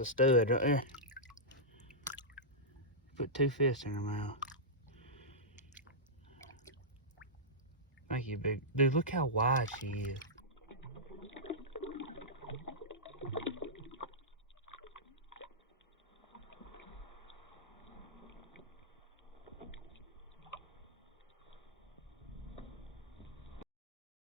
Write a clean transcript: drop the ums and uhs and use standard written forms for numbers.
a stud right there. Put 2 fists in her mouth. Thank you, big dude. Look how wide she is.